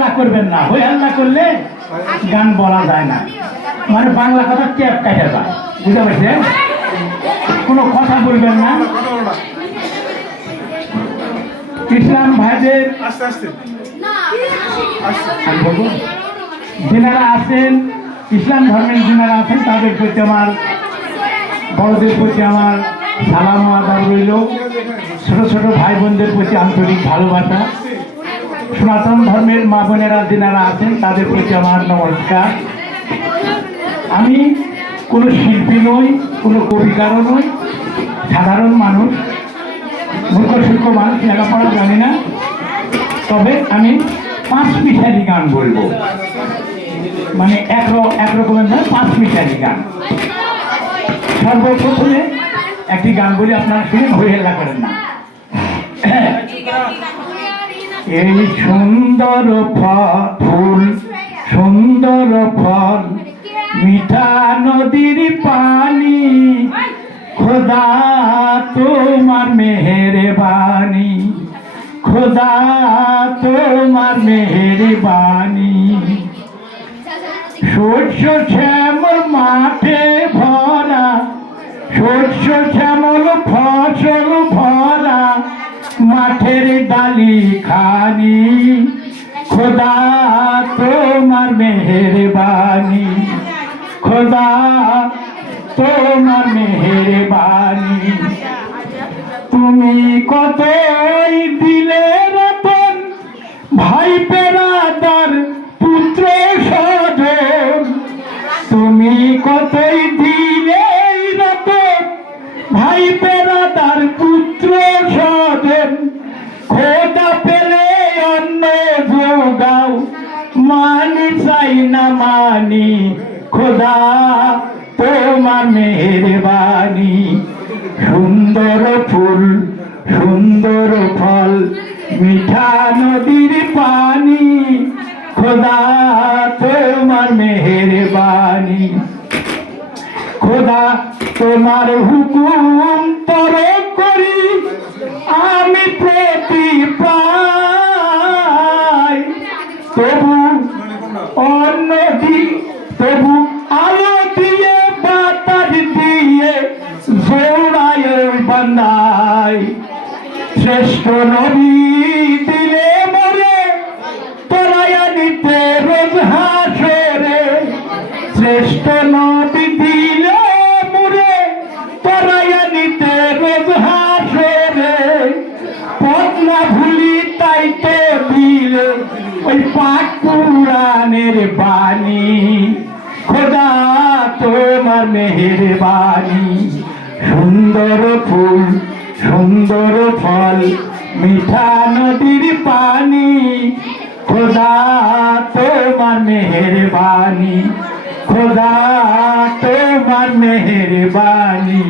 হাল্লা করবেন না, হই হাল্লা করলে গান বলা যায় না, মানে বাংলা কথা ট্যাপ কাটা যায়, বুঝতে পারছেন? কোনো কথা বলবেন না। ইসলাম ভাইদের যিনারা আছেন, ইসলাম ধর্মের যিনারা আছেন, তাদের প্রতি আমার, বড়দের প্রতি আমার সালাম ও আদব রইল। ছোট ছোট ভাই বোনদের প্রতি আন্তরিক ভালোবাসা। সনাতন ধর্মের মা বোনেরা যিনারা আছেন, তাদের প্রতি আমার নমস্কার। আমি কোনো শিল্পী নই, কোনো কবিকারও নই, সাধারণ মানুষ, মূর্খ সূক্ষ্ম মানুষ, লেখাপড়া জানি না। তবে আমি 5 মিশালি গান বলবো, মানে একরকমের নয়, 5 মিশালি গান। সর্বপ্রথমে একটি গান বলি, আপনারা শুনে হইহেল্লা করেন না। এই সুন্দর ফুল, সুন্দর ফল, মিঠা নদীর পানি, খোদা তোমার মেহেরবানি, খোদা তোমার মেহেরবানি। শস্য শ্যামল মাঠে ভরা, শস্য শ্যামল ফসল ভরা, মাঠের ডালি খানি, খোদা তোমার মেহেরবানি, খোদা তোমার মেহেরবানি। তুমি কতই দিলে রতন, ভাই পেরাদার পুত্র স্বজন, তুমি কতই দিলে রতন, ভাই পেরাদার পুত্র স্বজন। খোদা পেলে অন্য যোগাও, মানি চাই না মানি, খোদা তোমার মেহেরবানি। সুন্দর ফুল, সুন্দর ফল, মিঠা নদীর পানি, খোদা তোমার মেহেরবানি। খোদা তোমার হুকুম তরক করি আমি প্রতি পাই, তবু অন্য তবু আলো দিয়ে বাতাস দিয়ে জোড়ায় বান্ধাই। শ্রেষ্ঠ নবী দিলে মরে তোরায়া নিতে রোজ হাসরে, শ্রেষ্ঠ নবী দিলে মরে তোরায়া নিতে রোজ হাসরে। পথ না ভুলি তাইতে দিলে ওই পাক পুরাণের বাণী, খোদা তোমার মেহেরবানি। সুন্দর ফুল, সুন্দর ফল, মিঠা নদীর পানি, খোদা তোমার মেহেরবানি, খোদা তোমার মেহেরবানি।